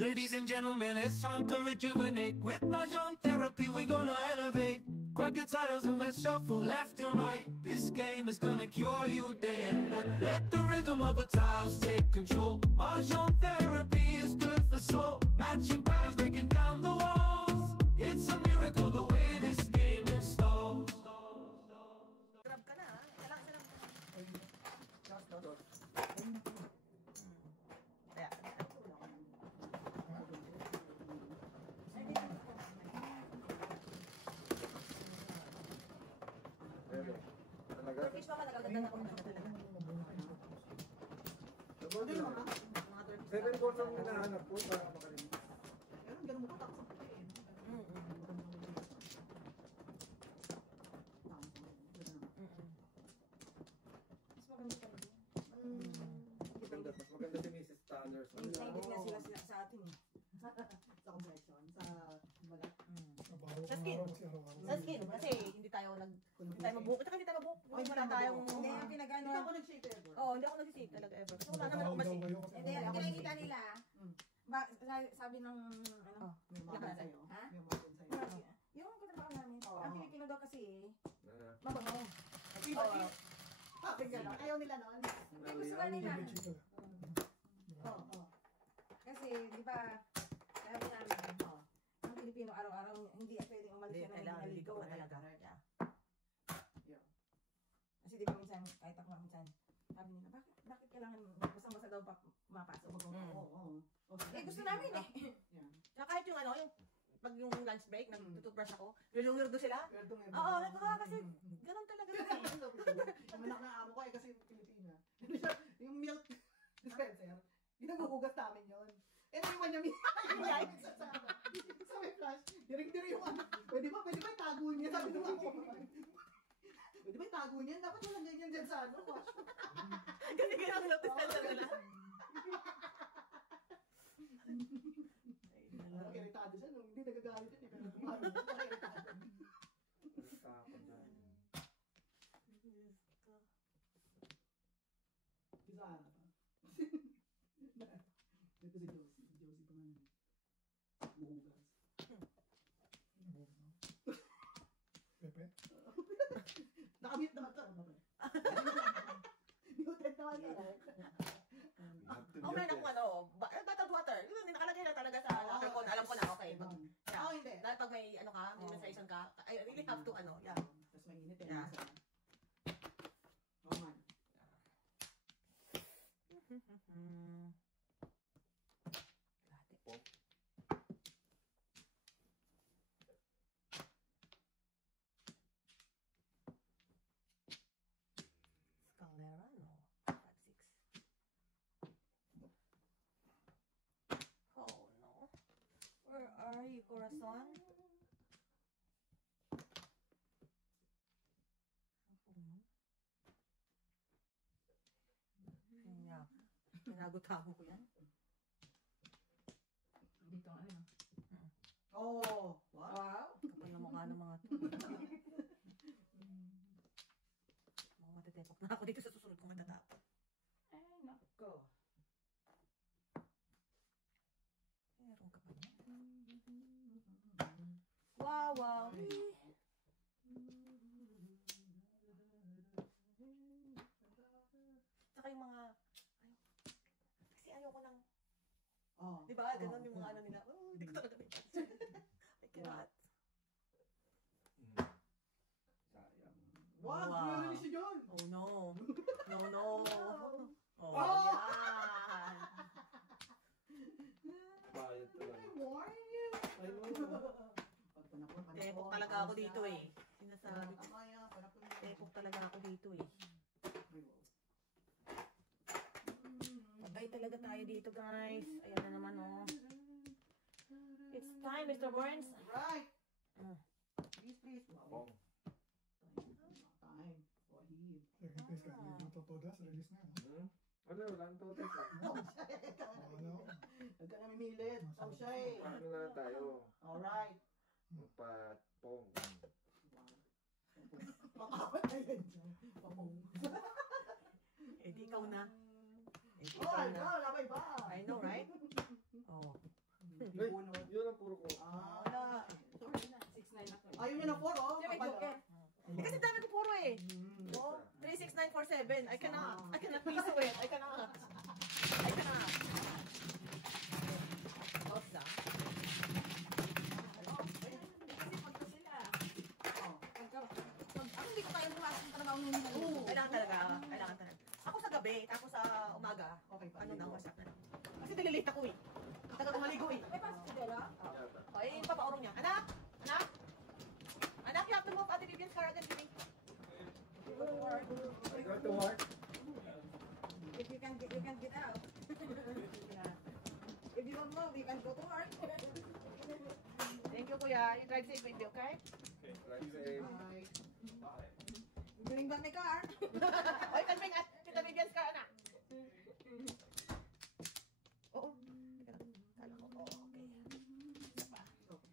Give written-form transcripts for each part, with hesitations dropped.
Ladies and gentlemen, it's time to rejuvenate. With Mahjong therapy, we're gonna elevate. Grab your titles and let's shuffle left and right. This game is gonna cure you day and night. Let the rhythm of the tiles take control. Mahjong therapy is good for soul. Matching patterns, breaking down the walls. It's a miracle the way this game installs. Grab ka na, ha? Kailangan ka lang. Kaya. Turkish pa matagal-tagal ako na talaga. Seven balls ang hinahanap po para makalimutan. Ganun mo pa tapos ang puti eh. Mas maganda tayo. Mas maganda si Mrs. Tanner. Excited nga sila sa atin eh. Sa conversion, sa balat. Sa skin. Sa skin, kasi hindi tayo mabuko. Tsaka hindi tayo mabuko. Wala tayong... Hindi, ang pinagano. Hindi ako nag-shave ever. Oo, hindi ako nag-shave talaga ever. So wala naman ako mas... Hindi, ang kinakita nila. Sabi ng ano? May mga sa'yo. Ha? May mga sa'yo. Yung katrabaho namin. Ang Pilipino daw kasi Mabango. ayaw nila noon. Gusto ka nila. Oo. Kasi, di ba, sabi namin, ang Pilipino araw-araw hindi pwedeng umalis Hindi, yan ng kailangan naligo. ka talaga. Kasi di ba minsan, kahit ako minsan, sabi nila, bakit kailangan basta-basta daw mapasok? Oo. Eh, gusto namin eh. Tsaka kahit yung ano, pag yung lunch break, nagtutubrush ako, lulong-lurdo sila. Oo, kasi ganun talaga. Yung anak na amo ko eh, kasi Pilipina. Yung milk dispenser, ginagagugas namin yun. Eh, naiwan niya sa may flash. Diring-diri yung anak. Pwede ba itago niya? Sabi nung ako. Pwede ba itago niya? Dapat walang ganyan dyan sa ano. Kasi ganun yung dispenser nila. Iritado siya nung hindi nagagalit yun. Pero kumari mo, iritado. Takot na. Isa na pa. Ito si Josie. Josie pa man. Buhugas. Pepe? Nakamute naman ito. Muted naman ito. Oh, meron akong ano, bottled water. Yun, nakalagay lang talaga sa locker ko. Alam ko na, okay. Oo, hindi. Dahil pag may ano ka, may menstruation ka, I really have to ano, yeah. Tapos mainit eh. Yeah. Oo man. Scalera, no? 5-6. Oh, no. Where are you, Corazon? Yeah. Pinagotago ko yan. Dito ano yun? Oh, wow. Kapal na mukha ng mga to. Mga matetepok na ako dito sa susunod kong matatapon. Ay, nako. Meron ka pa niya. Wow, wow. Tsaka yung mga, kasi ayaw ko ng, di ba? Ganun yung mga ano nila. Oh, hindi ko talaga may chance. I cannot. Sayang. Wow, meron si John. Oh no. No, no. Oh, Oh! yan. Bayad talaga. Warn you. I know. Tepok talaga ako dito eh. Sinasabi ko. Tama yan, panapon yan. Tepok talaga ako dito eh. Patay talaga tayo dito, guys. Ayan na naman, oh. It's time, Mr. Burns. Right. Please. Wow. Pong. Time for him. Second place ka, hindi mo totodas, release na. Ano, walang totes ah. Ano? Huwag ka na mimilit. Oh, shy. Ano na tayo? Alright. Pong. Makapat na yan dyan. Papong. Eh, di ikaw na. Eh, di Oh, ikaw ano? na. Labay ba? I know, right? Oh. May, Bunod. yun ang puro ko. Ah, Wala. 6'9" ako. Ayaw niya ng 4, oh. Siya may Kapal, joker. Eh, kasi dami ko puro eh. Mm. Oh, 36947. I cannot piso it. I cannot. How's that? Kasi pagka sila. Oh. Ako hindi ko kaya bumasin para maunong nila. Oo, kailangan talaga. Ako sa gabi, tapos sa umaga. Okay pa. Ano na, wasak na. Kasi dililate ako eh. Tagal ko maligo eh. May pasok si Dela? Yata. O, eh, papaurong niya. Anak! Anak, you have to move Ate Vivian's car again today. I got to work. If you can get out. If you don't move, you can go to work. Thank you, Kuya. You drive safe, baby, okay? Like say, Bye. Bring back my car. O, you can bring Tita Vivian's car, anak. Oo. Teka lang. Kala ko, oo, okay. Isa pa. Okay.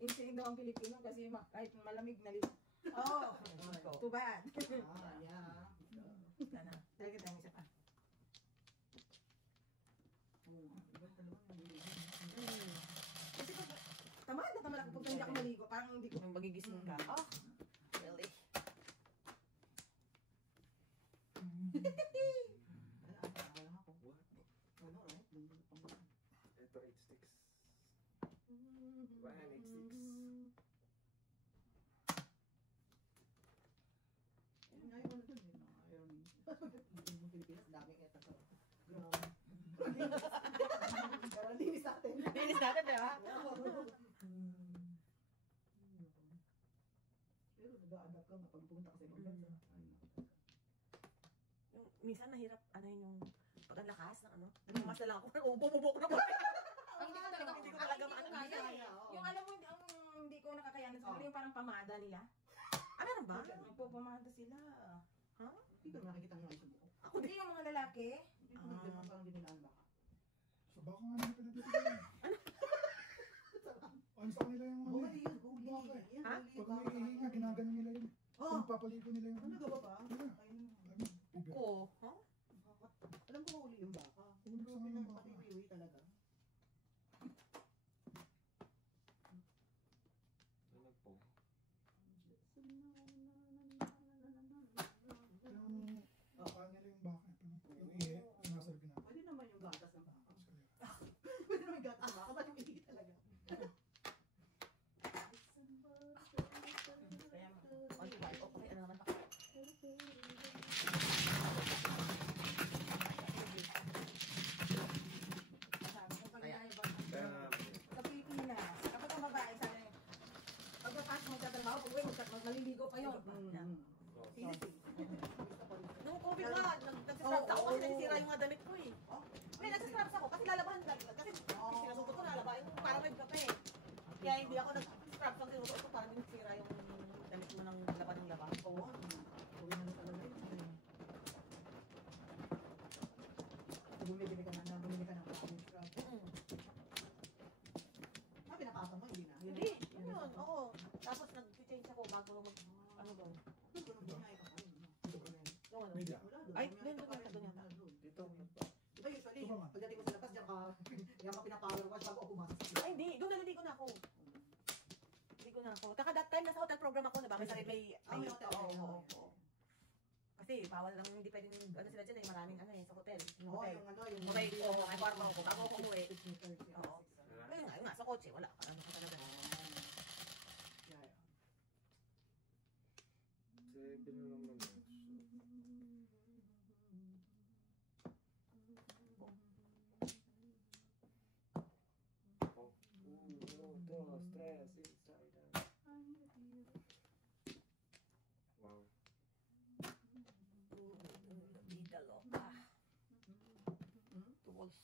Insino ang Pilipino kasi kahit malamig na liit. Oh, too bad. Ah, yeah. Sana. Talaga tayo isa pa. Oh, iba talaga yung nililigo. Kasi pag tamad ako pag hindi ako maligo. Parang hindi ko. Kung magigising ka. Oh, really? Ano ako? what? Ano, right? Nandun pa mo. Ito 8 sticks. 1 8 sticks. Ayun nga yung ano dun eh. Ayaw ni. Yung Pilipinas, daming eto to. Grabe. Pero linis natin. Linis natin, di ba? Pero nag-a-adapt ka nga pag pumunta ka sa ibang bansa. Ay, naku. Yung, minsan nahirap, ano yun, pag ang lakas ng ano, nagmamas na lang ako, bumubok na po. Ang hindi ko talaga Hindi ko talaga ang hindi ko maano kaya. Kaya, oo. Yung alam mo, ang hindi ko nakakayanan siguro yung parang pamada nila. Ah, meron ba? Nagpapamada sila. Hindi ko nakikita nga yung buko. Ako Hindi din. yung mga lalaki. Hindi ko naman parang dinilaan baka. Sa baka nga nila pinagpipilihan. Ano sa kanila yung ano Huli eh. yun, huli. Baka eh. Yan, Ha? huli. Pag may ihinga, ginagano nila yun. Oh, Pinagpapaligo nila yung ano gawa pa? Ayun. Ayun. Bibig. Ko, ha? Alam ko huli yung baka. Huli sa Grabe mga ng baka. patiwiwi talaga. Ano po? Yung baka nila yung baka. Yung ihi, yung nasa ginagawa. Pwede naman yung gatas ng baka. Pwede naman yung gatas ng baka. Ba't yung ihi talaga? Kaya, konti ba? Okay, ano naman pa? Kaya Sa Pilipinas, kapag ang babae, sabi, pagkatapos magtatrabaho, pag uwi, maliligo pa yun. Sinis eh. Nung COVID nga, nag-scrubs ako kasi nasisira yung mga damit ko eh. May nag-scrubs ako kasi lalabahan, kasi sinusuot ko lalabahan, parang may kape eh. Kaya hindi ako nag-scrubs ang sinusuot ko, parang nasisira yung damit mo ng laban ng laban. Oo. Uwi na lang talaga yun. Bumili ka ng plastic scrub. Ah, pinapasa mo, hindi na. Hindi, yun, oo. Tapos nag-change ako bago mag, ano ba? Yung ano? Media. Ay, doon yata. dito. Diba usually, Ito ba? pagdating mo sa labas, diyan ka pinapower wash bago ako pumasok. Ay, hindi. Doon naliligo na ako. Naligo na ako. Taka that time, nasa hotel program ako, diba? May sarili, May hotel. Oo. Kasi bawal lang, hindi pwedeng, ano sila dyan eh, maraming ano eh, sa hotel. Oo, Hotel. yung ano, yung... Sabay ko, may kwarto ko, bago ako umuwi. 6 meters, yeah. Oo. Pero yun nga, sa kotse, wala. Ano ka talaga. Yeah, yeah. 7 lang naman. Oh, no, stress inside out. Wow. Vida loca. Tools.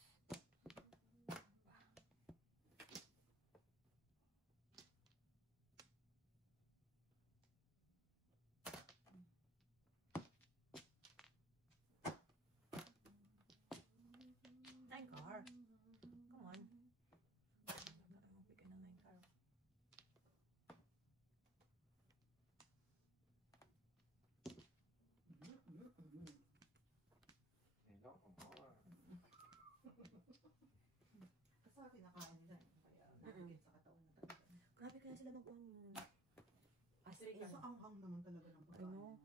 Eh, sa anghang naman talaga ng pagkain. Ano?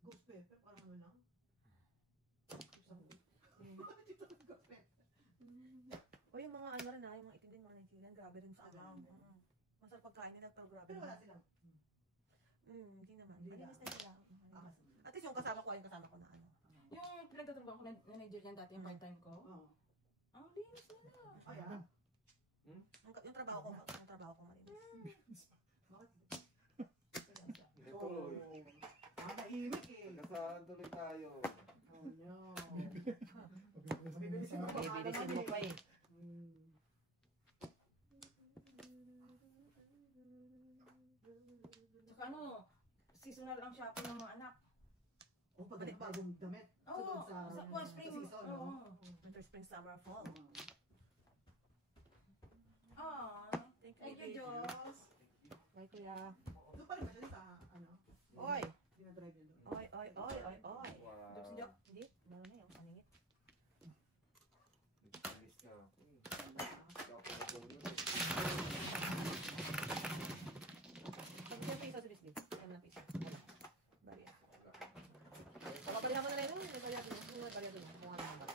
Ghost pepper, parang ano lang. Ghost pepper. O yung mga ano rin yung mga itim din, mga Nigerian, grabe rin sa amang. Masarap pagkain nila, pero grabe. Pero wala rin. silang. Hindi naman. Hindi Malinis lang. na sila. Ah, At least yung kasama ko na ano. Yung pinagtatrabaho ko na Nigerian dati, yung part-time ko. Oo. Ang linis nila. Ay, ah. Yung trabaho ko malinis. Bakit? Tuloy. Naimik eh. Kasaan tuloy tayo. Oh, no. Bibilisin mo pa. Bibilisin mo pa eh. Tsaka ano, seasonal ang shopping ng mga anak. Oh, pag bagong damit. Oo, Sunod sa spring. season, Oo. no? Winter, spring, summer, fall. Thank you, Diyos. Bye, kuya. Doon pa rin ba siya sa, ano? Oy! Dinadrive niya doon. Oy! Wow. Hindi, meron na yung paningit. Nagpalis ka. Pag-10 pesos, Bisbee. 10 pesos. Bali. Papapalihan mo na rin. May balihan doon. May balihan doon. Mukha naman ba?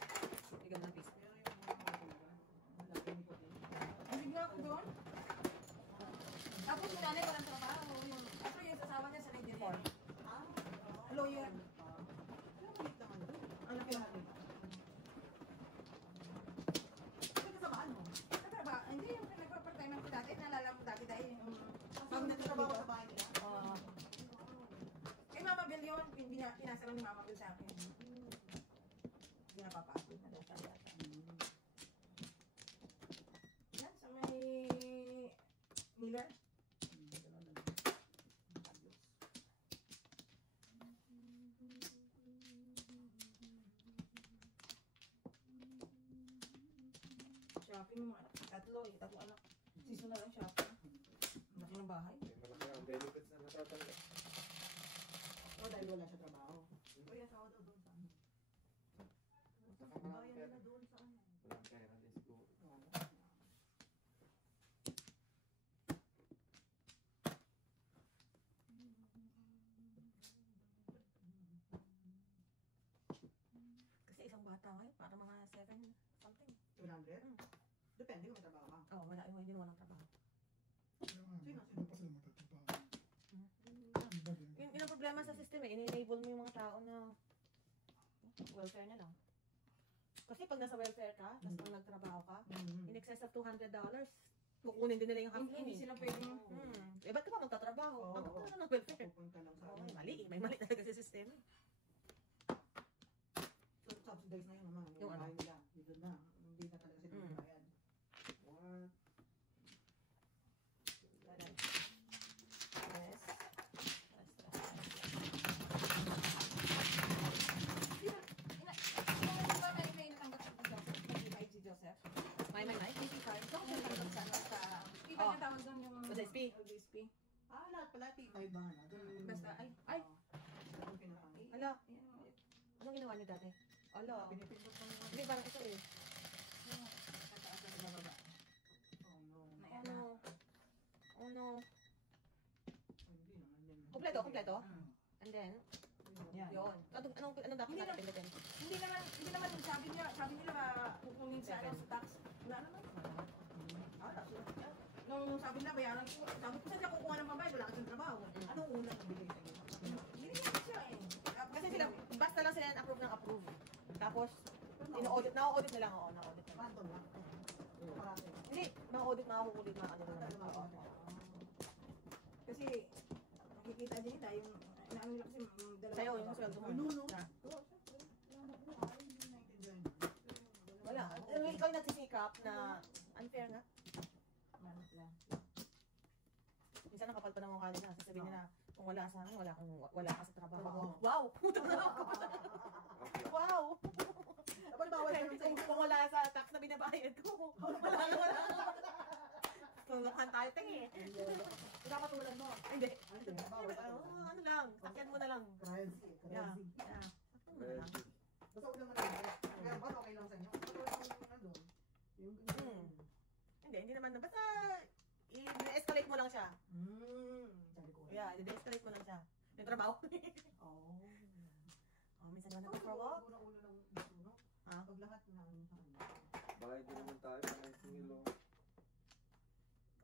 Bigyan mo ng piso. Pero yung mga malaki ni Kote. Bigla ako doon. Tapos yung nanay walang trabaho. Ako yung sasawa niya sa Nigeria. Lawyer. Pero maliit naman doon. Ang laki natin. Ano kasamaan mo? Katrabaho. Hindi yung nagpa-part-time ko dati. Naalala mo dati dahil yung... Pag nagtatrabaho sa bahay nila? Kay Mama Bel yun. Pinasa lang ni Mama Bel sa akin. Hindi napapagod na data. Yan, sa may... Miller. Shopping yung mga anak. Tatlo anak. Seasonal ang shopping. Ang laki ng bahay. Malaki ang benefits na natatanggap. O dahil wala siya trabaho. Uy, asawa daw doon sa ano. Bayan nila doon sa ano. Walang pera din siguro. Kasi isang bata ngayon, para mga 7 something. 100? Depende kung may trabaho ka. Oh, wala yung hindi walang trabaho. Hindi pa sila magtatrabaho. Iba din. Yun ang problema sa system eh. Ini-enable mo yung mga tao na welfare na lang. Kasi pag nasa welfare ka, tapos pag nagtrabaho ka, in excess of $200, kukunin din nila yung half Hindi sila pwedeng... Eh, ba't ka pa magtatrabaho? Oo. Magpunta ka ng welfare. Pupunta lang sa Oh, ano. mali eh. May mali talaga sa system. So, subsidize na yun naman. Yung Yung ano? bahay nila. Dito na. Hindi na talaga sila magbayad. What? Yes. May natanggap si Joseph. May. 85. So, kung natanggap sa ano, sa... Iba Oh. yung tawag doon yung... OJSP. OJSP. Ah, lahat pala. P5 ba na? Basta, ay. Ang pinaka- Ala, Ayan, anong ginawa niyo dati? Ala, Pinipindot ko naman. hindi parang ito eh. tataas na sa baba. Oh, no. Ayan Ano? na. Ano? Hindi naman yan. Kompleto? Ah. And then, Yan. yun. Anong dapat Hindi natin na- pindutin? Hindi naman sabi nila kukunin sa ano sa tax. Wala naman. Nung sabi nila bayaran ko, sabi ko saan siya kukuha ng pambayad, wala kasing trabaho. Anong unang ibigay sa inyo? Binigyan ko siya eh. Kasi sila, basta lang sila approve ng approve. Tapos, na-audit nila, oo, na-audit nila. Random lang. Parate. Hindi, ma-audit, mahuhulit, ano nila. Oo. Kasi nakikita din nila yung ano nila kasi dalawa. Sa'yo, yung sweldo mo. Ano, no? Na. Hindi naintindihan. Wala. Ikaw yung nagsisikap na unfair nga. Manat lang. Minsan nakapal pa ng mukha nila. Sasabihin nila, kung wala sa amin, wala ka sa trabaho. Trabaho. Wow! Wow! Dapat bawal ka rin sa inyo. Kung wala sa tax na binabayad ko, wala. Tulungan tayo, tingi. Dapat ulan mo. Hindi. Bawal ka. Ano lang, sakyan mo na lang. Currency. Yeah. Currency. Yeah. Sakyan mo na lang. Basta ulan mo lang. Kaya ba okay lang sa inyo? Pero yung ano, yung Hindi naman. Basta, i-escalate mo lang siya. sabi ko. Yeah, i-escalate mo lang. lahat na ano sa kanya. Bakit din naman tayo, parang singilo.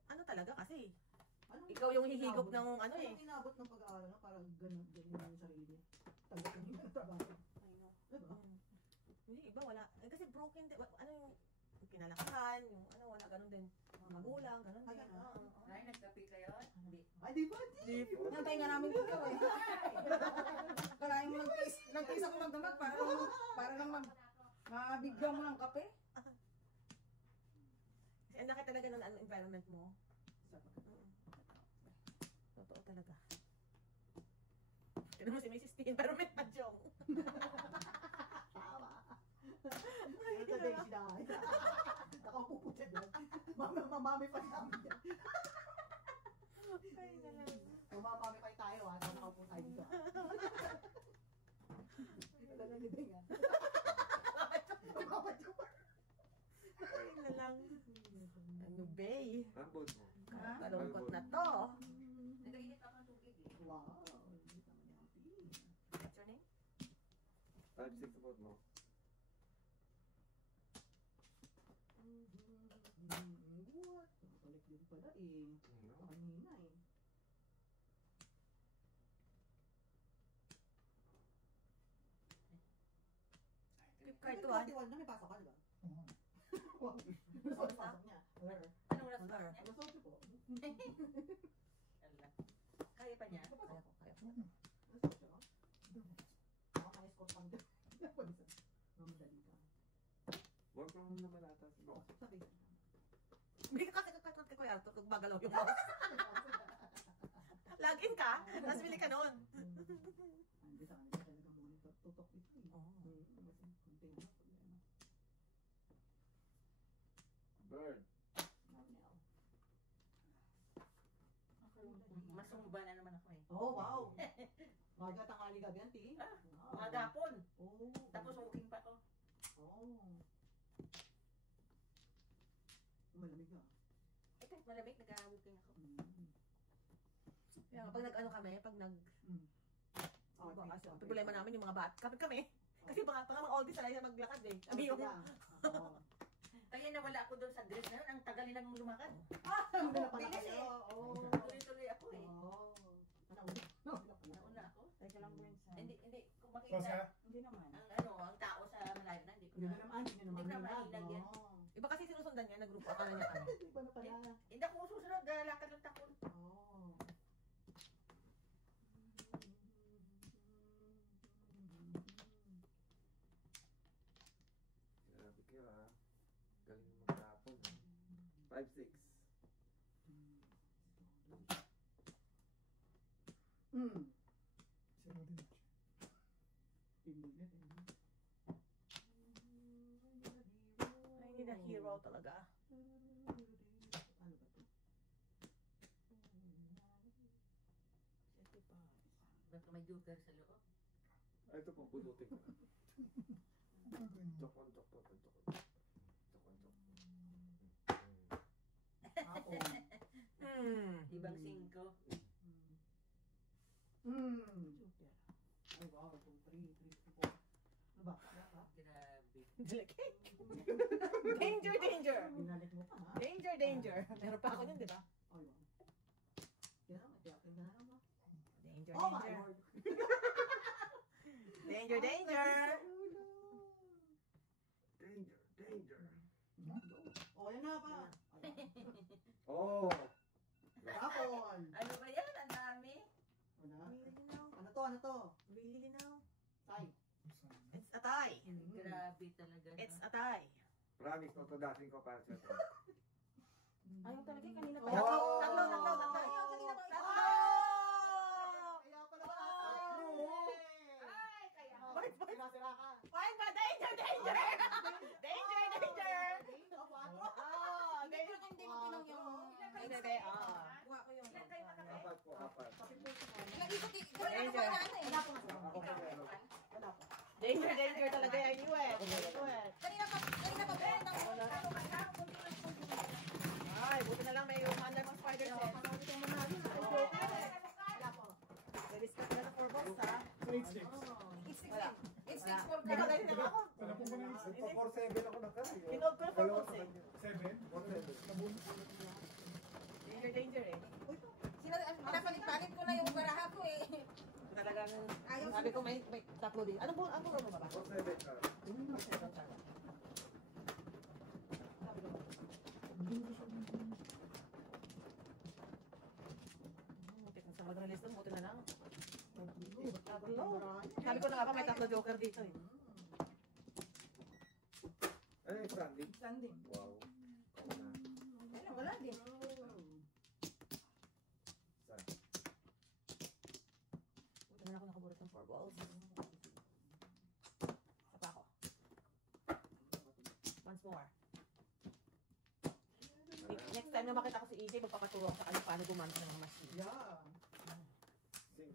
Ano talaga kasi? Anong Ikaw yung hihigop inabot? ng ano eh. Anong inabot ng pag-aaral na parang ganun yung sarili? Talagang hindi na trabaho. I know. Diba? Hindi, iba wala. Eh, kasi broken din. Ano yung kinalakahan, yung ano, wala, ganun din. Mga magulang, ganun din. Ay, ganun. Oo, oo. Ay, nagkape kayo? Hindi. Ay, di ba? Di. Nantay nga namin dito eh. Kalahin mo nagtiis ako magdamag para lang mabigyan mo ng kape. Kasi ang laki talaga ng ano, environment mo. Totoo talaga. Tignan mo si Mrs. T, environment pa, Jong. Tama. Pero today siya ay. Nakaupo po siya doon. Mamami pa namin yan. Ay, nalang. Mamami pa tayo ha. Nakaupo tayo dito. Talaga ni Ding ha. Ay, nalang. Ano, bay? Ambot mo. Kalungkot na to. Nag-init ako ng tubig eh. Wow. Hindi naman yung happy. What's your name? 5-6 about mo. What? Balik din pala eh. Kanina eh. Card to, 21 na may pasok ka, di ba? Oo. Wow. Ano pasok niya? Anong oras ba? Sir. Ano soju po? Kaya pa niya? Kaya ko, kaya ko. Ano soju? Ako ka-escort lang din. Mamadali ka. Work from home naman ata. Sabi ka. Hindi ka kasi kakakot kay Kuya Alto kung bagalaw yung mouse. Login ka, tapos bili ka nun. Hindi sa kanila talaga monitor. Tutok ito eh. Oo. Kasi kunting na problema. Bird. Now. Masumba na naman ako eh. Oh, wow. Maga tanghali gabi yan, Ti. Ah, Wow. Magapon. Oh. Tapos walking pa ako. Oh. Malamig ah. Ito, malamig, nag-walking ako. Kaya pag nag-ano kami, pag nag... Oh, problema namin yung mga kapit kami. Kasi mga oldies na maglakad eh. Kami yung... Kaya nawala ako doon sa dress na yun. Ang tagal nilang lumakad. Bilis eh. Oo. Tuloy-tuloy ako eh. Oo. Nauna ako. Teka lang po yun sa... Hindi kung Rosa? makita. Hindi naman. Ang tao sa malayo na, hindi ko Hindi na. na naman, hindi na naman. Hindi na mahinag yan. Iba kasi sinusundan niya, nag-group ako na niya kami. Iba na pala. Hindi ako susunod, lakad lang takon. Oo. Grabe kayo ha. Galing magtapon ha. 5-6. Zero din siya. I need a hero talaga. Ano ba ito? Baka may joker sa loob. Ay, ito pong bulutin ko na. Ang gagawin mo? Chok on. Ako. Ibang 5. Ay, wow. 2, 3, 4. Ano ba? Grabe. Danger, danger! Binalik mo pa, ha? Danger, danger! Meron pa ako yun, di ba? Ay, wow. Kaya, matiyakin ka na naman. Danger, Oh, my danger. Lord. Danger, danger! Danger. Oh, yan na pa. Oh! Tapon. Ano ba yan? Ang dami. Ano? Really now? Ano to? Really now? Tay. It's a tie. Grabe talaga. It's a tie. Promise, tutudasin ko para sa ito. Ayaw talaga eh, kanina pa. Oh! Tatlo. Ayaw, kanina pa. Kaya pala ba? Ay, kaya. Bakit? Sinasira ka. Fine ba? Danger, danger! Danger, danger! Oh, danger. Hindi mo pinang yung... Hindi, Kuha ko yung... Ilan kayo makakain? Apat po, apat. Danger. Wala po na. Okay, meron. Wala po. Danger, danger talaga. I knew it. Kanina pa Ay, buti na lang may umandar pang spider set. Wala po. Discuss na ng 4 balls, ha? So, 8-6. It's 6. Wala. It's 6 for Ikaw ganyan na ako. Wala po ba na 8-6? Hindi, 4-7 ako nakaya. Kinod ko na Dalawa 4-7. sa kanya. 7? 4-7. Kabun. Danger, danger eh. Pinapalit-palit ko na yung baraha ko eh. Talagang, Ayaw sabi ko may tatlo din. Anong ano ba ba? 4-7 ka. Sa mag-release doon, buti na lang. Tatlo. Sabi ko na nga ba, may tatlo joker dito eh. Ano yung standing? Standing. Wow. Ako na. Ayun, wala din. Isa. Buti na lang ako nakaburit ng 4 balls. Isa pa ako. Once more. Next time na makita ko si EJ, magpapaturo ako sa kanya paano gumamit ng mga machine. Yeah. 5. 5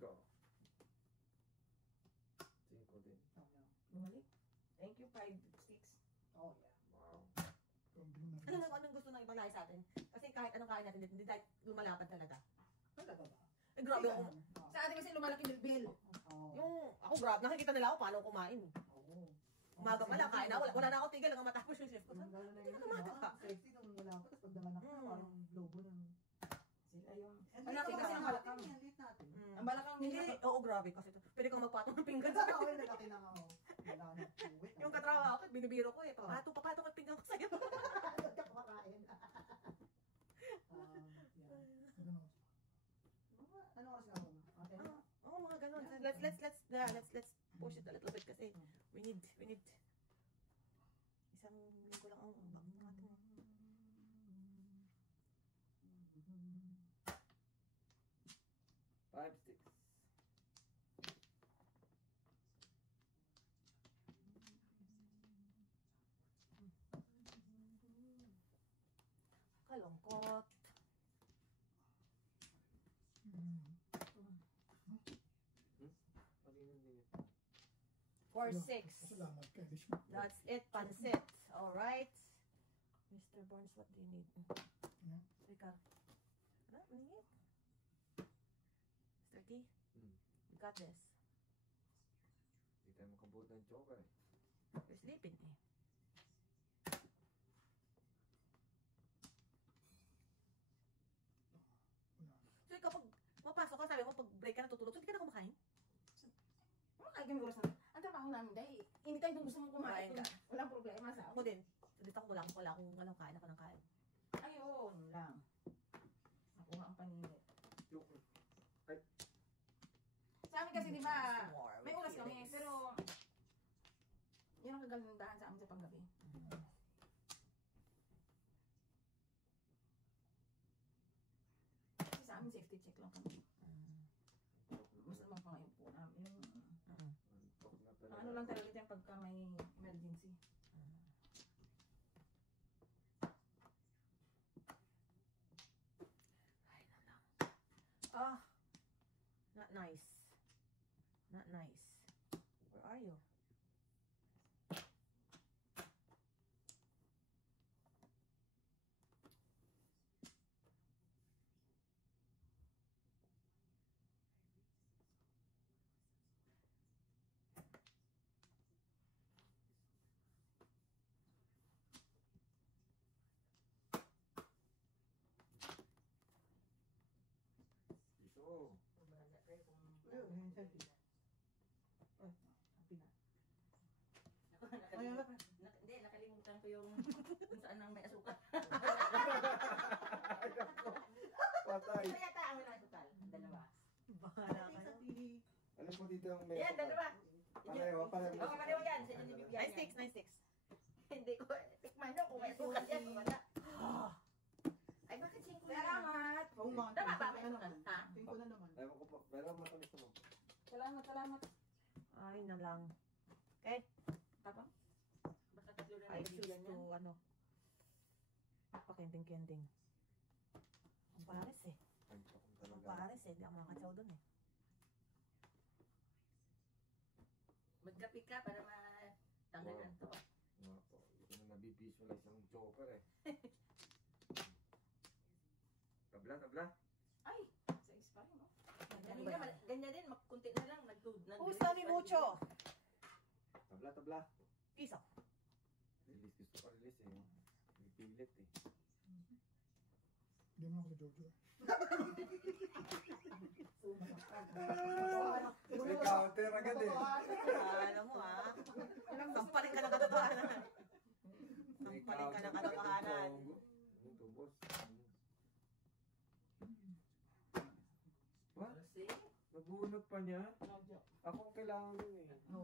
din. Bumalik. Thank you, 5, 6. Oh, yeah. Wow. Alam mo anong gusto ng ibang lahi sa atin? Kasi kahit anong kain natin, hindi tayo lumalapad talaga. Talaga ba? Eh, grabe ako. Sa atin kasi lumalaki bilbil. Oo. Yung, ako grabe, nakikita nila ako paano kumain. Oo. Umaga pa lang, kain na, wala na ako tigil hanggang matapos yung shift ko. Ang gano'n na Hindi yun, ka tumatak diba? Sexy nung wala pa, tapos pag namanak ka, parang lobo ng... Sila yung... Ang Malaki liit kasi natin, ang balakang. ang liit natin. Mm. Ang balakang Hindi, oo, grabe kasi ito. Pwede kang magpatong ng pinggan sa Oo, nalaki na nga ako. Wala na. Yung katrawa ako, binibiro ko eh. Papatong ang pinggan ko sa'yo. Ayaw ka kumakain. Yeah. Ano oras na ako? Ate? Oo, mga ganun. Let's push it a little bit kasi we need isang linggo lang ang natin. 5, 6. Kalungkot. Pag-inundingin. 4-6. Salamat kay Lishma. That's it, pansit. Alright. Mr. Burns, what do you need? Ano? Rika. Ano? Maningit? Mr. T? You got this. Hindi tayo makabuot ng joker eh. You're sleeping eh. So kapag mapasok ka, sabi mo, pag break ka na tutulog, so hindi ka na kumakain? Ay, kami oras na. Ang trabaho namin dahil anytime kung gusto mong kumain, Kumain ka. walang problema sa Ako din. So dito ako wala akong kain ako ng kain. Ayun lang. Ako nga ang paninit. Joker. Sa amin kasi, di ba, More may with oras kami, feelings. pero yun ang kagandahan sa amin sa paggabi. Kasi sa amin, safety check lang kami. Basta naman pa ngayon po namin. Antok na talaga. Ano lang talaga dyan pagka may emergency. Ay, na lang. Ah, not nice. Not nice. Where are you? Ito. Ayun, yung selfie. Ay, happy na. Ayun, Hindi, nakalimutan ko yung kung saan ang may asukal. Patay. Kaya tayo na asukal. Dalawa. Bahala happy kayo. sa pili. Alam mo dito ang may... Yan, dalawa. Pareho, pareho. Oo, pareho yan. Sa inyo bibigyan Nice yan. sticks, nice sticks. Hindi ko, tikman nyo kung may asukal yan. Kung wala. Ay, bakit 5 na? Salamat! Oo nga. Tama ba? tingko na naman. Ha? Tingko na naman. Ewan ko pa. Pero matamis naman. Salamat, salamat. Ay, na lang. Okay? Tapang? Basta tatlo na I bibigyan choose to, yan. ano, pakending-kending. Ang pares eh. Antok ko Ang talaga. pares eh. Di ako makakatsaw dun eh. Magkape ka para matanggal ang to. Nga po. Hindi ko na nabivisualize ang joker eh. Tabla, tabla. Ay! Sa expire mo. Ganyan din, kunti na lang. Usa ni mucho. Tabla, tabla. Piso. Palilis eh. Pipilit eh. Hindi mo ako si Jojo. May counter agad eh. Alam mo ha. Sampalin ka ng katotohanan. May Sampalin ka ng counter katotohanan. agad eh. Ano to, boss? What? Nabunot pa niya? Ako ang kailangan ko eh. No,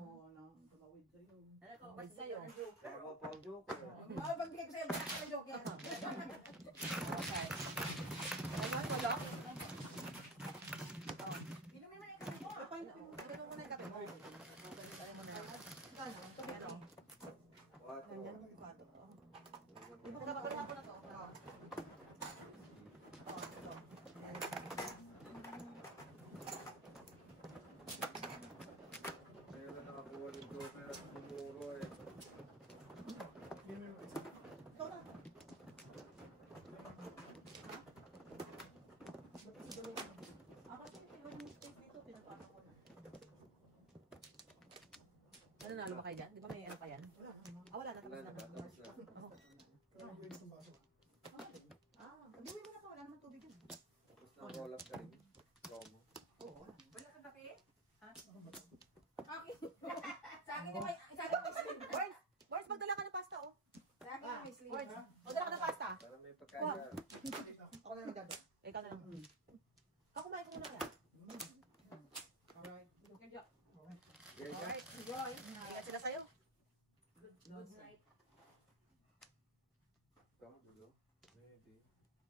tumawid sa'yo. Ano ko kasi sa'yo? Para ako pa ang joker. Oh, pagbigay ko sa'yo, basta ka joke yan. Ayan, wala. Inumin mo na yung kape mo. Ganun mo na yung kape mo. Tayo mo na lang. Ano? What? Nandyan ang kwato. Iba ko Kapag na ako na to. Ngayon na nakakuha ng joker at bumuro eh. Hindi mo yung isa. Ikaw na. Ba't kasi dalawa? Ako kasi pinuha yung space dito, pinapasok ko na. Ano, nalo ba kayo dyan? Di ba may ano pa yan? Wala naman. Ah, wala na. Tapos Wala na. na ba? Tapos na. Kaya ako yung isang baso. Sabihin mo na to, wala naman tubig yun. Tapos na roll up ka rin. Promo. Oo, wala. Wala kang kape? Ako ba? Akin. Sa akin naman, sa akin may sleeve. Boys! Boys, magdala ka ng pasta, oh. Sa akin may sleeve. Boys, magdala ka ng pasta. Para may pagkaya. Ako na nagdado. Ikaw na lang. Ako kumain ko muna yan. Alright. Okay, Jack. Okay. Yeah, yeah. Alright, enjoy. Ingat sila sa'yo. Good night. Ito, dulo. Maybe.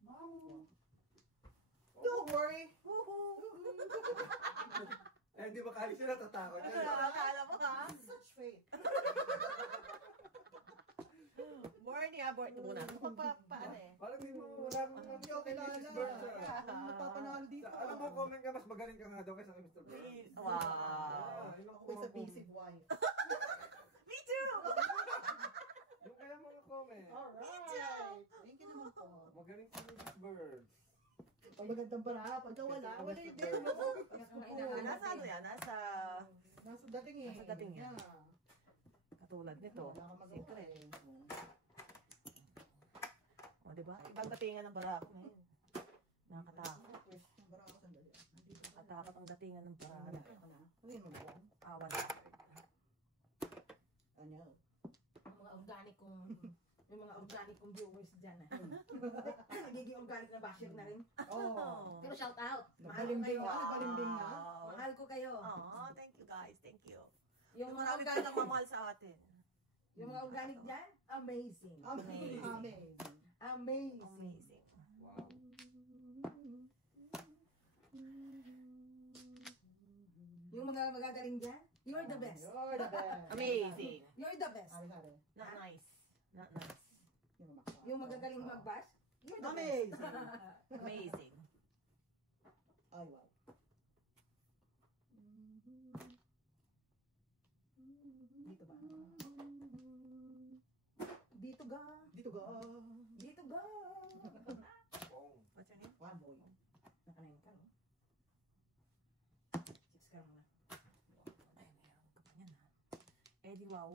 Mamo! Don't worry. Eh, di ba kali sila tatakot? Ano na, akala mo ha? Such fate. Morning ha, board muna. Paano eh? Parang di mo, wala mo Hindi ako kilala. Papanalo dito. Alam mo, comment ka, mas magaling ka nga daw kaysa kay Mr. Burns. Wow. Ako is a basic wife. Me too! Yung kaya mga comment. Alright. Thank you naman po. Magaling si Mrs. Birds. Pag magandang para, pagka wala yung din mo. Nasa ano yan? Nasa Nasa dating eh. Nasa dating yan. Yeah. katulad nito. Wala kang magawa Siyempre. eh. O, diba? Ibang datingan ng barako ngayon. Nakakatakot. Bara ako sandali. Nandito. Nakatakot ang datingan ng barako. Ako na. Kunin mo na yan. Awan na. Ano? Yung mga organic kong viewers dyan nagiging organic na basher na rin. Oh. Pero shout out. Balimbing na. Wow. Balimbing na. Mahal ko kayo. Oh, thank you guys. Thank you. Yung mga Marami organic, ka nagmamahal sa atin. yung mga organic dyan, amazing. Amazing. Amazing. Amazing. Amazing. Wow. Yung mga magagaling dyan, you're the best. You're the best. Amazing. You're the best. Sabi sabi. Not nice. Not nice. Yung magagaling mag-bash, you're the best. Amazing. Amazing. Ay, wow. Dito ba? Dito ga. Dito ga. Dito ga. Pong. What's your name? One boy. Nakanayin ka, no? Chicks ka muna. Ay, mayroon ka pa niyan ha. Eddie, wow.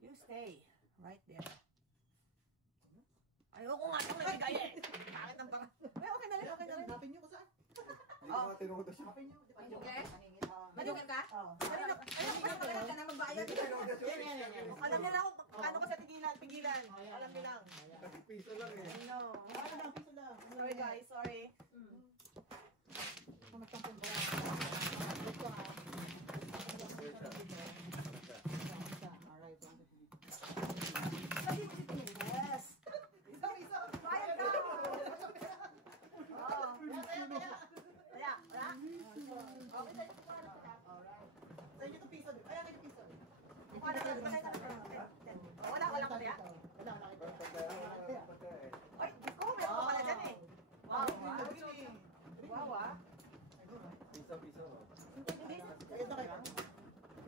You stay right there. Ayoko nga itong nabigay eh. Bakit ang baka? Ay, okay na rin, okay na rin. Hanapin niyo ko saan? Hindi ko nga tinuod siya. Hanapin niyo. Di ba? Okay. Paningin. Madugan ka? Oo. Kanina ka na magbayad. Hindi ko tinuod siya. Alam niyo lang kung paano ko sa pigilan. Alam niyo lang. Kasi piso lang eh. No. Ah, lang, piso lang. Sorry guys, sorry. Kung nagtampon ba? Ito ah. Alright. Sabi mo si Yes. Isa, isa. Bayad ka. Oo. Kaya, wala? Okay, tayo pa na pala. Alright. Sa inyo to piso. Ay, akin yung piso. Wala ka kaya? Wala, nakita. Ay, Diyos ko, meron ka pala dyan eh. Wow, ah. Wow, ah. Piso. Kaya na kayo.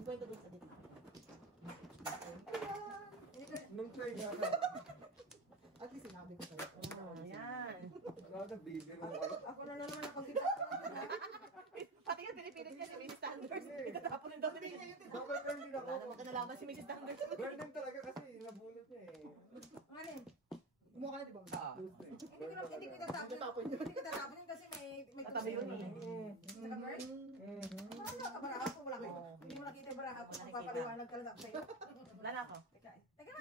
50 doon sa dito. Nung try nga. At least sinabi ko sa'yo. Yan. Wala na bigyan mo ako. Ako na naman ang pagkita. Pati yung pinipilit niya si Mrs. Sanders. Itatapon yung Dominic. Bakit hindi ako? Wala naman ka nalaman si Mrs. Sanders. Burn din talaga kasi nabunot niya eh. Hindi ko tatapon yun. Hindi ko tatapon yun kasi may Tatabi yun eh. Saka girl? Wala ka baraha ko. Wala kayo. Hindi mo nakita yung baraha ko. Papaliwanag ka lang sa'yo. Wala na ako. Teka na.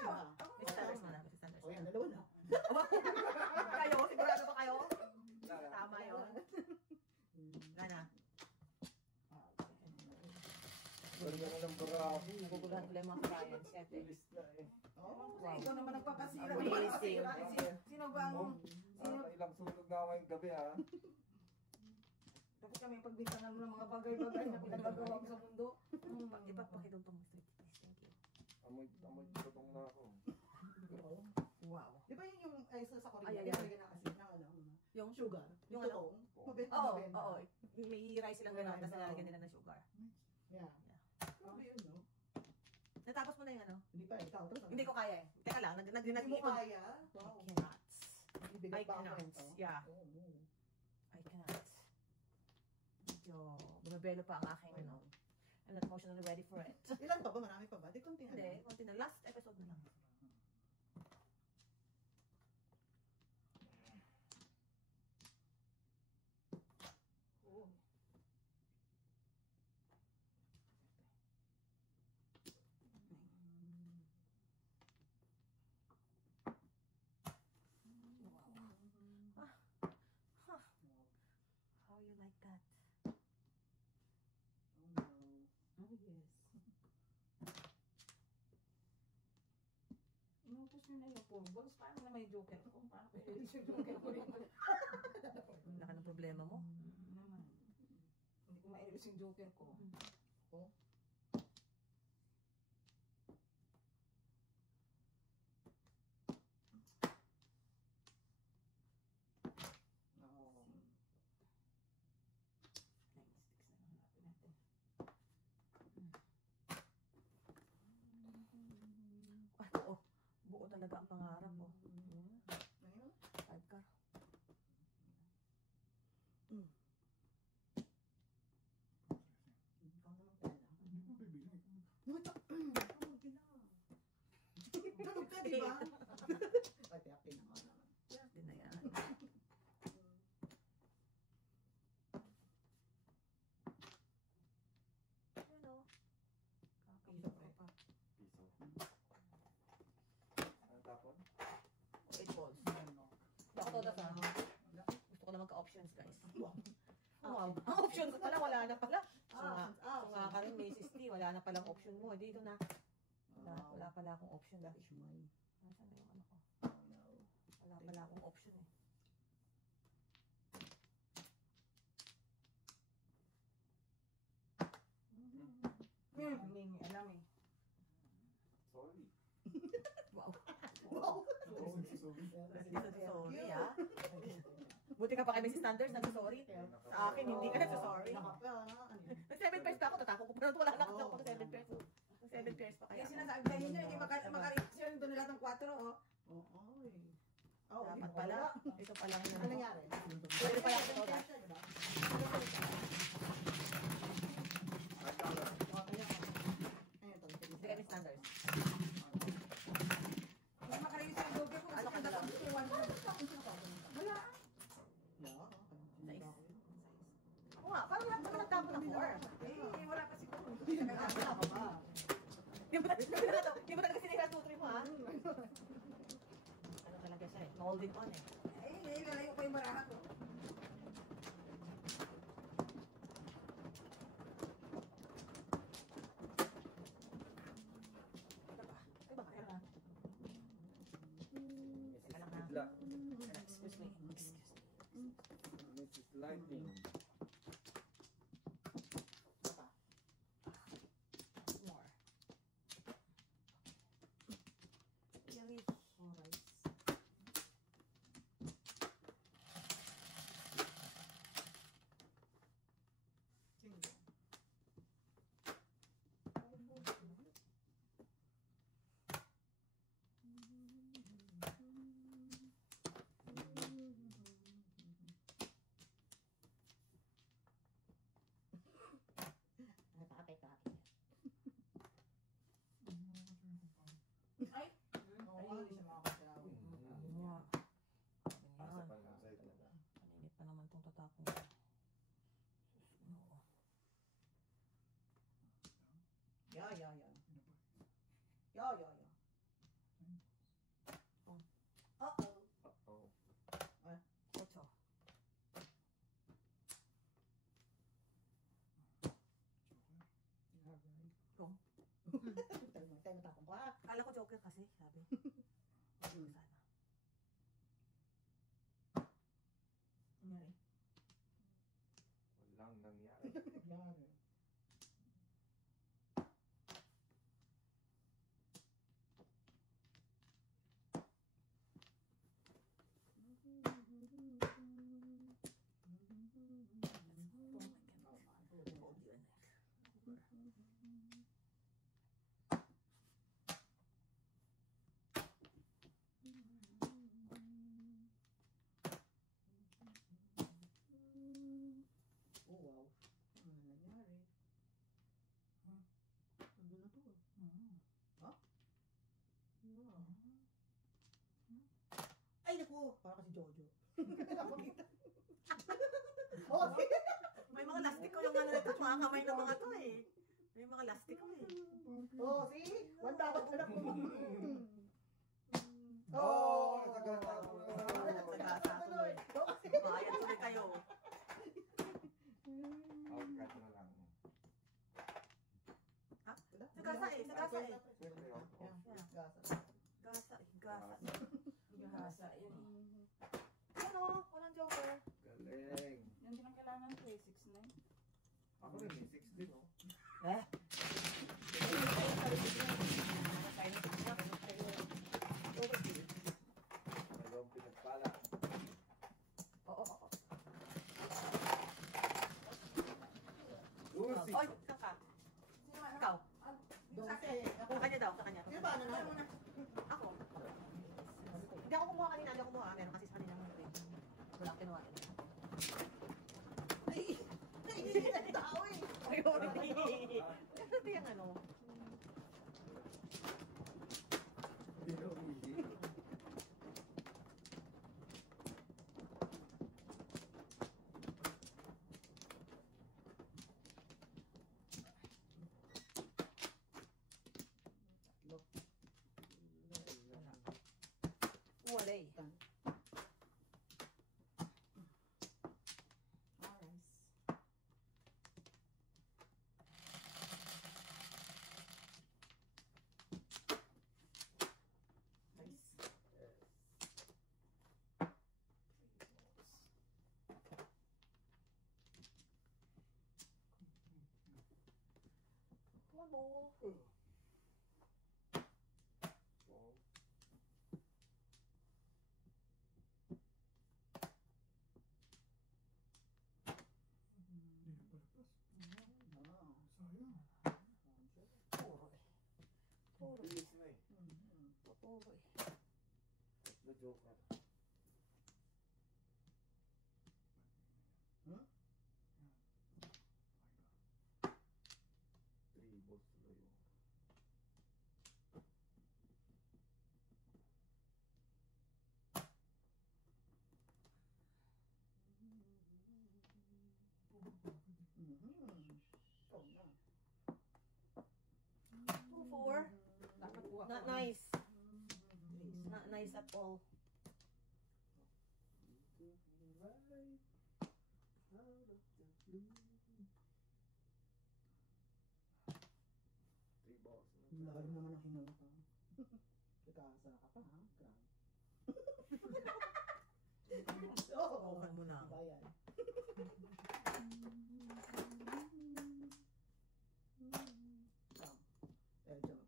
May standards mo na. May standards O yan, na. dalawa na. Kayo? Sigurado ba kayo? Tama yun. Wala na. Ganda na ng barako. Guguluhan ko lang yung mga clients. Siyempre. Bilis na eh. Wow. Ikaw naman nagpapasira. Amazing. Sino bang... Sino? Ilang sunog na ngayong gabi ha. Tapos kami pagbintangan mo ng mga bagay-bagay na pinagagawa mo sa mundo. Ipapakidong street please. Thank you. Amoy tutong na ako. Wow. Di ba yun yung sa Korea? Ay, ay, Yung ay. talaga na asin ng ano, Yung sugar. Yung Yung ano? totoong. Mabenta, Oo, mabenta. oo. May rice silang gano'n, tapos nalagyan nila ng sugar. Yeah. Ano yun, no? Natapos mo na yung ano? Hindi pa, ikaw. Tapos, Hindi ko kaya eh. Teka lang, Hindi mo nag-iipon. kaya? I Wow. cannot. Ibigat I pa ang cannot. kwento. Yeah. Oo. I cannot. Medyo bumibelo pa ang aking ano. I'm not emotionally ready for it. Ilan pa ba? Marami pa ba? Di konti na Hindi, lang. konti na. Last episode na lang. Oo. How you like that? Oh, no. Oh, yes. Inupos nyo na yung purballs. Paano na may joker ko? Paano ko yung joker ko rin? Wala ka ng problema mo? Naman. Hindi ko mailis yung joker ko. Oh. No. Nine sticks na lang hanapin natin. Ay, oo. Buo talaga ang pangarap ko. Ayun. Five car. Ikaw naman pala. Hindi mo bibili. Tulog ka, di ba? Ay, tiyak, pinaka naman. Din na yan. Ano? Piso pa. Piso. Ano tapon? 8 balls. Baka todas ha. Gusto ko naman ka-options guys. Wow. Ang option ko pala, wala na pala. So nga ka rin, Mrs. T, wala na palang option mo. Dito na. Wala pala akong option. That is mine. Nasaan na yung ano ko? Oh, no. Wala pala akong option eh. Hindi alam eh. Sorry. Wow. Wow. Sorry ah. Buti ka pa kay Mrs. Sanders, nag-sorry. Sa akin, hindi ka nag-sorry. Nag 7 pairs pa ako, tatako ko pa na wala na ako ng 7 pairs. 7 pairs pa kaya. Kaya sinasabi sa inyo, hindi makareaksyon doon lahat ng 4, oh. Oo, eh. Oh, Dapat pala. Ito pala Ano yun. nangyari? Pwede pala ito, guys. Hindi kami standards. Hindi makareaksyon yung joker ko. Ano ka na lang? Wala. Nice. Oo nga, parang lahat naman nagtapo ng 4. Eh, wala kasi ko. Di mo talaga sinira 2-3 mo ha? Ano talaga siya eh? Holding on eh. Eh, lalayo ko yung baraha ko. Ay ba kaya? Teka lang ha. Bigla. Excuse me. Excuse me. Mrs. Lighting. More. Yummy. Alright. Para kasi Jojo. Oh, sige. May mga lastik ko yung ano nito, mga kamay ng mga to eh. May mga lastik ko eh. Oh, see? 1 dapat na ako. Oh, nagagata mo. Sagasa tuloy. Bayad tuloy kayo. Oh, cut na lang. Ha? Sagasa eh, sagasa eh. Siyempre, oh. Gasa. Gasa eh, gasa. Gasa, yun. Ano? Walang joker. Galing. Yan din ang kailangan ko eh, 6'9". Ako rin, may 6 din, oh. Dalawang pinagpala. Oo. Lucy! Oy, saan ka? Sino ano? Ikaw. Dose. Ako. Sa kanya daw, sa kanya. Sino ba? Ano na? Ako. Hindi ako kumuha kanina, hindi ako kumuha. Meron kasi sa kanila mga rin. Wala akong kinuha. Naiisip ang tao eh. Priority. Ito yung ano. Pinauwi. Wala eh. One more. Wow. Hindi na palagpas. Sayang. Puro eh. Puro. Bilis na eh. Puro eh. Tatlo joker. Three balls tuloy yung Two, four. Not nice. Not nice at all. right out of the blue. Three balls. Lalim naman ang hinala ka. Nagkakasa ka pa, ha? Grabe. Oo. Open mo na. Bayan.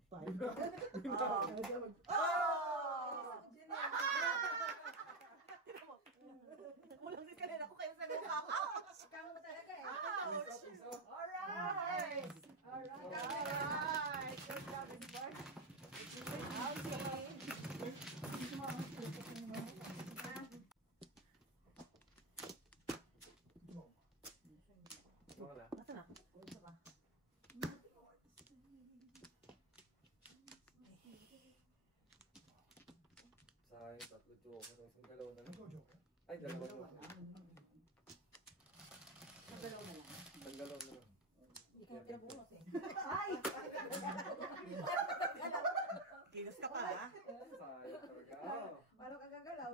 Five. Kulang din kanina ko kayo sa mukha ko. Ouch! Kamo mo talaga eh. Ouch! Alright! Alright! Alright! Good job, Miss Bar. Wala. Nasaan na? Ito ba? Sayang, tatlo joker. Isang dalawa na lang. Ikaw, Joker. Ay, dalawa joker. Nagalaw na lang. Isang dalawa na lang. Hindi ka na pinabunot eh. Ay! Kilos ka pa, ha? Sayang talaga. Paano ka gagalaw?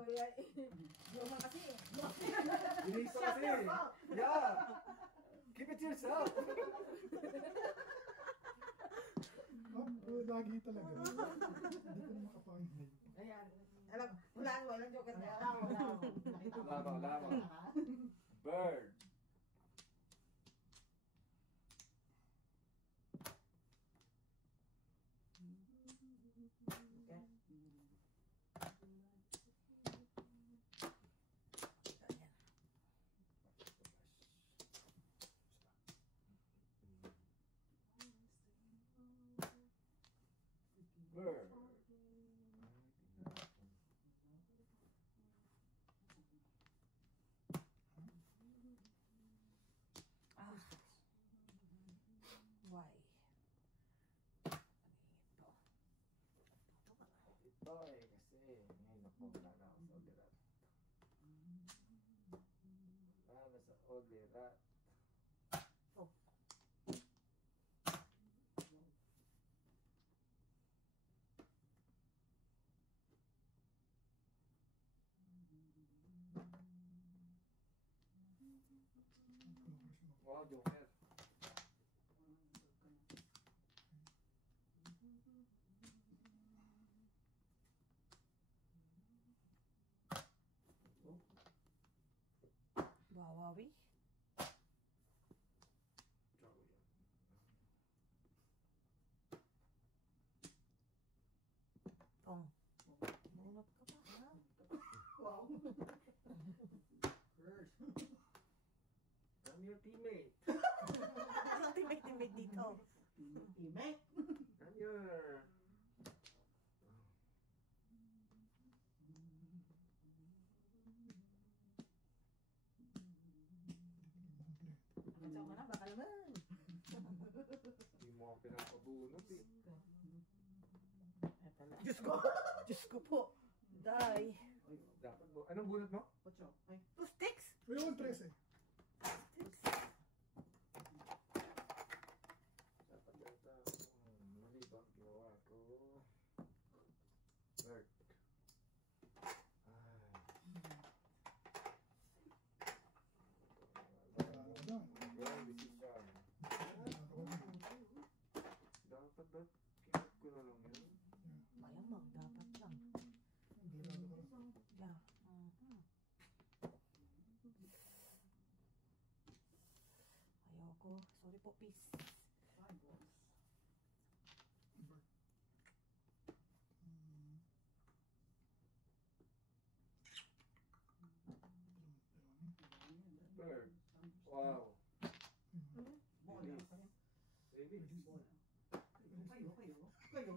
Luma kasi eh. Bilis ka kasi. Yeah. Keep it to yourself. Lagi talaga. Hindi ko na makapahinay. Ayan. Alam, hulaan mo, ilang joker na. Lama. Bird. Bird. Bira. Wow, Joker. Wawawi. Tsaka yan. Tong. Bunot ka pa, ha? Wow. First. I'm your teammate. Anong teammate dito? Teammate. I'm your... Katsaw ka na, baka naman. Hindi mo ako pinapabunot eh. Eto na. Diyos ko po. Die. Dapat mo. Anong bunot mo? Ocho. Ay. 2 sticks? Ayun, 13. Dapat yata. Mali ba ang ginawa ko? Work. Ay. Wala ka dyan. Wrong decision. Wala ka dyan. Dapat kinap ko na lang yun. Malamang, dapat lang. Wala ka dyan. Yeah. Ayoko. Sorry po, peace. Sidewalks. Bird. Bird. Wow. Bola. Really? Kayo. Kayo.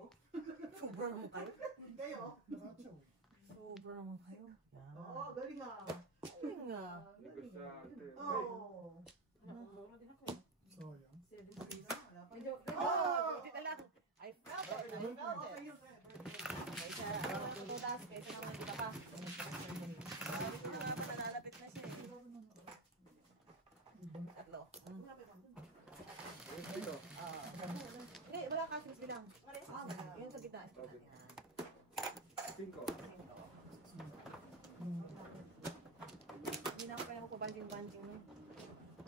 Sobra naman kayo. Kayo. Nakatsaw eh. Sobra naman kayo. Oo, Yan. galing nga. Ayun nga. Negosyante. Oo. Nakakuro din ako eh. Sayang. 7 Wala pa. Medyo, Oh! Buti na lang. I felt it. I felt it. Okay, yun, sir. Kaysa, tututas, kaysa naman hindi ka pa. Lalapit na nga pa, lalapit na siya eh. Tatlo. Wait, ito. Hindi, wala kasing bilang. Wala. Yun sa gitna. Okay. Yan. 5. Hindi na ako kaya ako banjing-banjing nun.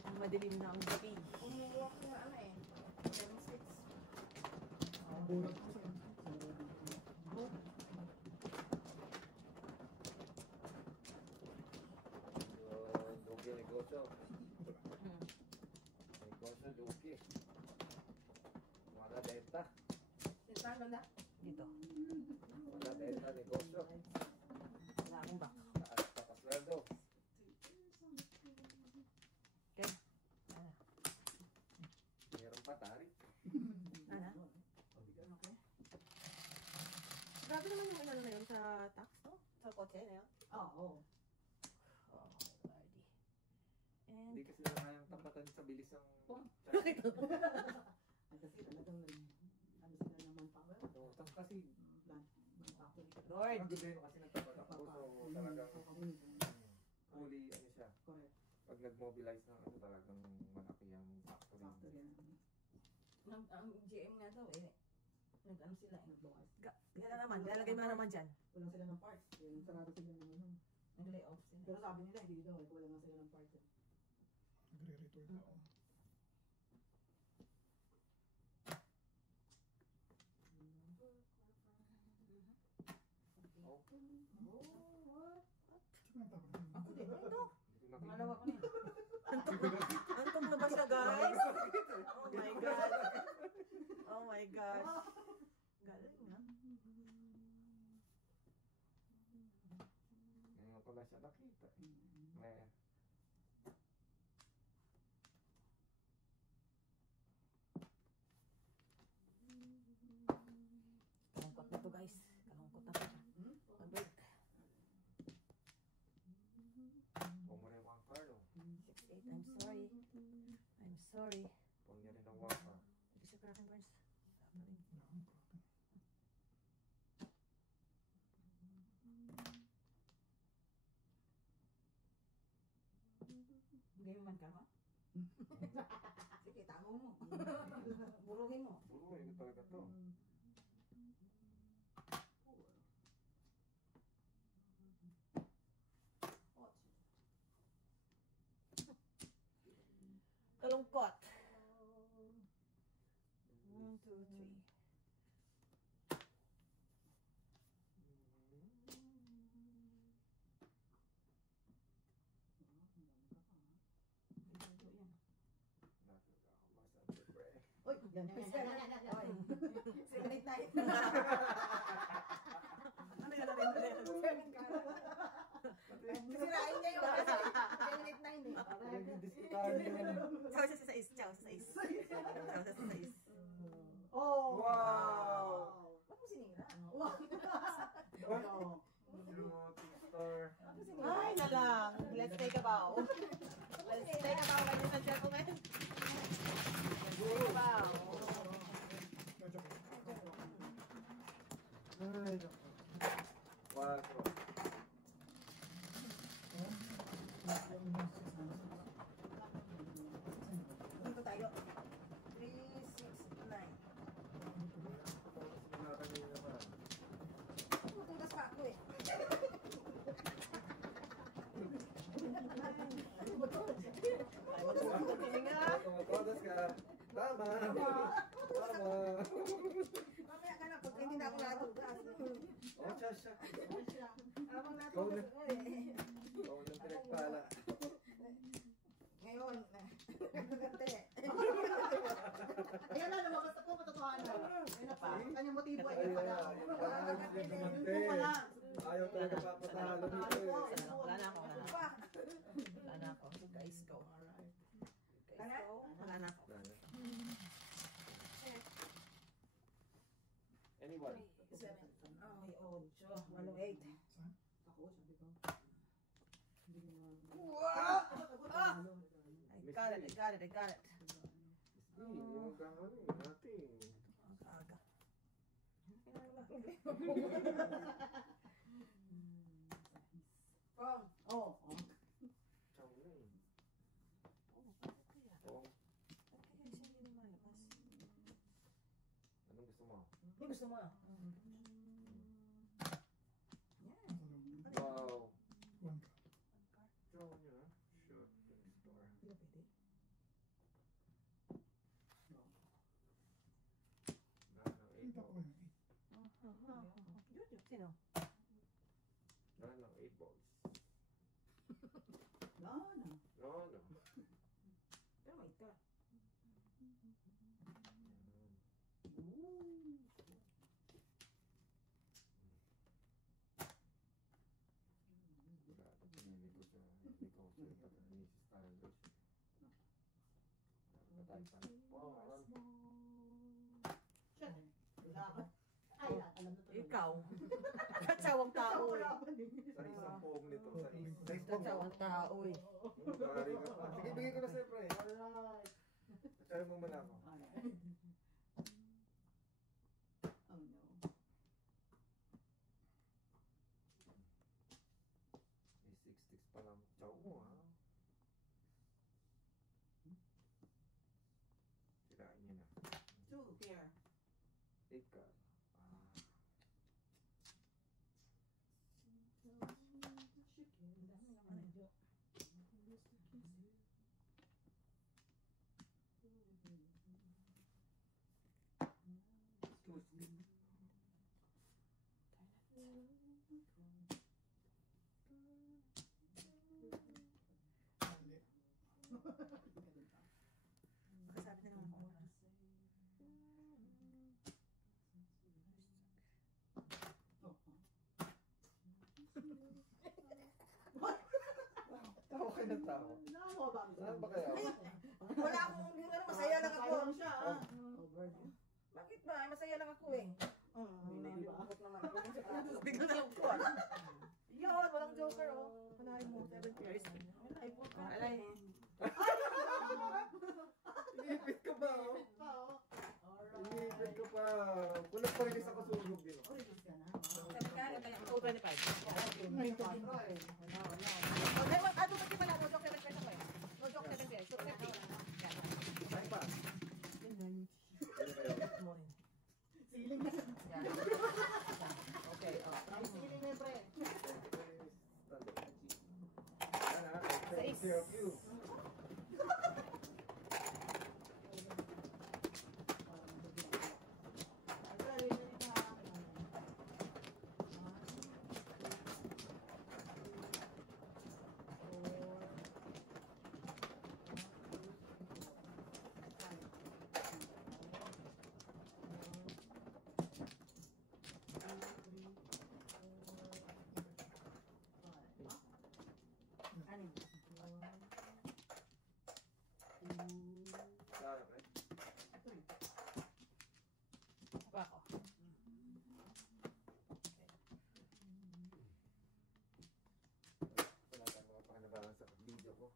Ang madilim na ang gabi. umuwak na ano eh. 7-6. Bulat ko sa'yo. Dugi negosyo. Hmm. Negosyo dugi. Wala benta. Saan ba na? Dito. Wala benta negosyo. Wala akong back. Taas sweldo. Okay. Ano? Meron pa tarik. Ano? Grabe naman yung ano na yun sa tax, no? Sa kotse na yun. Oo. Oh, lordy. And, Hindi kasi na kayang tapatan sa bilis ng... bakit? Ay, kasi talagang ano sila ng manpower. Tapos kasi Plant. Manufacturing. Lord! ang gobyerno kasi nagtapat ako. So talagang fully ano siya. Correct. Pag nag-mobilize ng ano talagang malaki ang factory. Factory yan. Ang GM nga daw eh. Nag-ano sila eh. Nagbukas. Yan na naman, lalagay mo na naman dyan. Walang sila ng parts. Yung sarado sila ng ano. Nag-layoff sila. Pero sabi nila, hindi daw. Eh, wala nga sila ng parts. Nagre-return ako. Oh, Sino ang tapos? Ako din. Ito. hindi ko Pangalawa ko na eh. Antok na ba siya, guys? Oh my God. Oh my gosh. Galing, ha? Ngayon ko na siya nakita. May Kalungkot na to, guys. Kalungkot na to. Mag-break. pumuli mo ang carlo. 6-8. I'm sorry. I'm sorry. Huwag niya rin ang wapa. Hindi siya cracking burns. Wala pa rin. Wala akong crack. Game man ka, ha? Sige, tamo mo. Buruhin mo. Puro ko talaga to. Kalungkot. 1, 2, 3. Uy, yan. Second night. Ano yan na rin? Sirain niya yung 7, 8, 9 eh. Nagdiskutahan yun. Chow sa 6. Chow sa 6. Chow sa 6. Oh! Wow! Ba't mo sinira? Wow! Shooting star. Ay, na lang. Let's take a bow. Let's take a bow, ladies and gentlemen. Take a bow. Ay, naku. Quatro. Dito tayo. 3, 6, 9. Tutugas pa ako eh. Tumatodas ka. Tama. Tama. Mamaya ka na, pag hindi na ako natugas. Oh, siya. Habang natugas ako eh. Oo, nang pinagpala. Ngayon, gante. Ayan na, lumabas ako, matotohanan. Ayun na pa. Kanyang motibo ay Ayun pala. na. Yun po pala. Ayaw talaga papatalo dito eh. Wala na ako. Pa. Wala na ako. Guys, go. Ano? Wala na ako. Anyone? 7. Ay, 8. 8. Ako, sabi ko. I got it. Hindi, yung gano'n eh. Natin. Ang aga. From. Oh, Chow na eh. Kaya Oo. siya hindi lumalabas. Anong gusto mo? Yung gusto mo. Wow. One ka. Chow niya. Shooting star. Hindi na pwede. Kita ko yung 8. Sino? None of 8 balls. Lana. No. Pero may ka. Pinili ko sa hindi ko sa Mrs. Standards. Siya. Wala ka. Ay, alam na to. Ikaw. Katsawang tao eh. Sa isang poong nito. Sa isang Katsawang tao eh. Pari ka pa. Sige, bigay ko na sa'yo, pre. Alright. Try mo muna ako. Alright. Oh no. May 6 sticks pa lang. Chow mo, ha? Sirain niya na. 2 here. 8 ka. Mali. Makasabi na naman ako. Tawa ka ng tawa. Nakawa ba? Saan ba kaya? Wala akong yung ano, masaya lang ako. Sayang siya, ah. Over. Bakit ba? Ay, masaya lang ako eh. Nililibot naman ako. Bigla na lang po. Yun, walang joker oh. Panahin mo, 7 pairs. Ay, po ka. Wala eh. Inipit ka ba, oh? Inipit ka pa. Kulang pa rin sa kasunog din, oh. Oh, 25. May ito din ba eh. Ano ba? Ano ba? No joker, nagpesa pa eh. No joker care of you. Pa ako. Wala tayong mga pakinabangan sa video ko.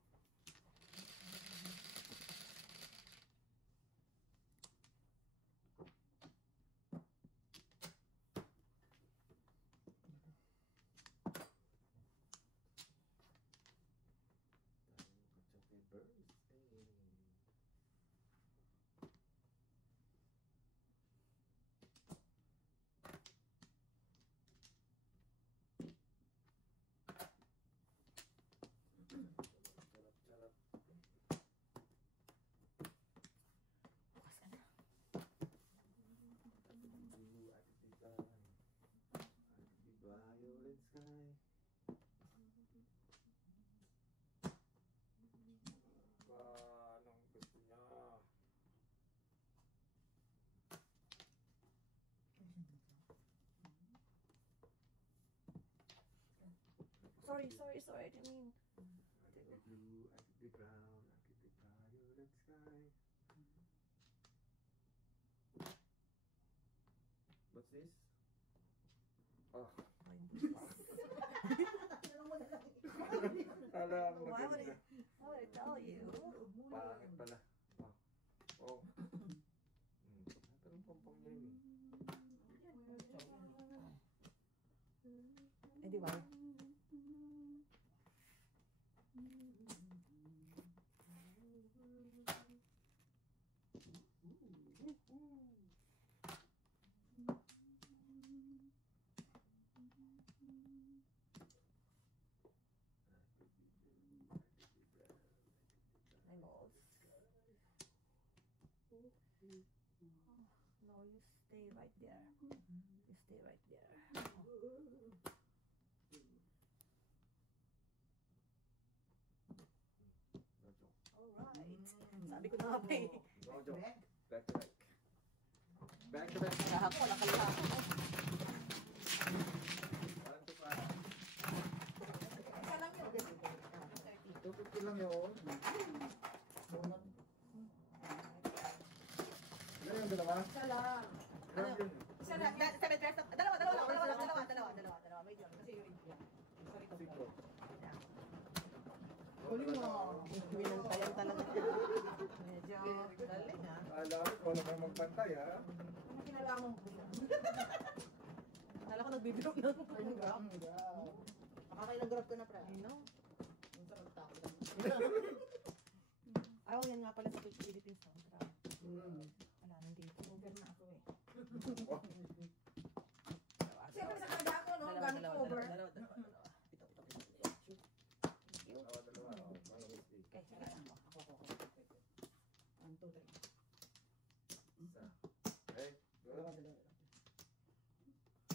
Anong gusto niya? Sorry. I mean, I could be blue, I could be brown, I could be violet sky. What's this? Oh, kala mo Why would maganda. why would I tell you? Pangit pala. Oh. Tanong pampang niya yun. Eh, di ba? My balls. No, you stay right there. You stay right there. Alright. Sabi ko na nga pa eh. Go, Joe. Back to back. Back to back. Kaya ako, wala ka lang. 1 to 5. Isa lang yun. 250 lang yun. Ano yung dalawa? Isa lang. Ano yun? Isa na, seven dress. Dalawa. May yun. Kasi yung sorry ko. Siko. Huli mo. Binantayan talaga. Medyo galing ha. Alam ko, wala kang magpantay ha. Ano kinalaman mo? Akala ko nagbibirok lang. Makakailang grab ko na, pre. I know. Ang sarap tao lang. Ay, oh, yan nga pala sa Philippines soundtrack. Wala nandito. Over na ako eh. Siyempre Siyempre sa kanda ako, no? Gamit ko over. Dalawa. Dalawa. Oh, mga mistake. Okay, sige lang. Ako. 1, 2, 3. Isa. Okay. Go. Dalawa.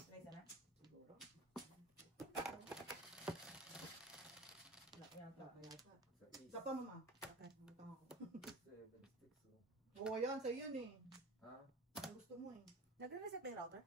Try isa na? Siguro. Wala yata. Kaya Sa east. isa pa, mama. Okay. Utang ako. 7 sticks. Oh. Oo, yan. Sa'yo yun eh. Ha? Ang gusto mo eh. Nagre-reset ba yung router?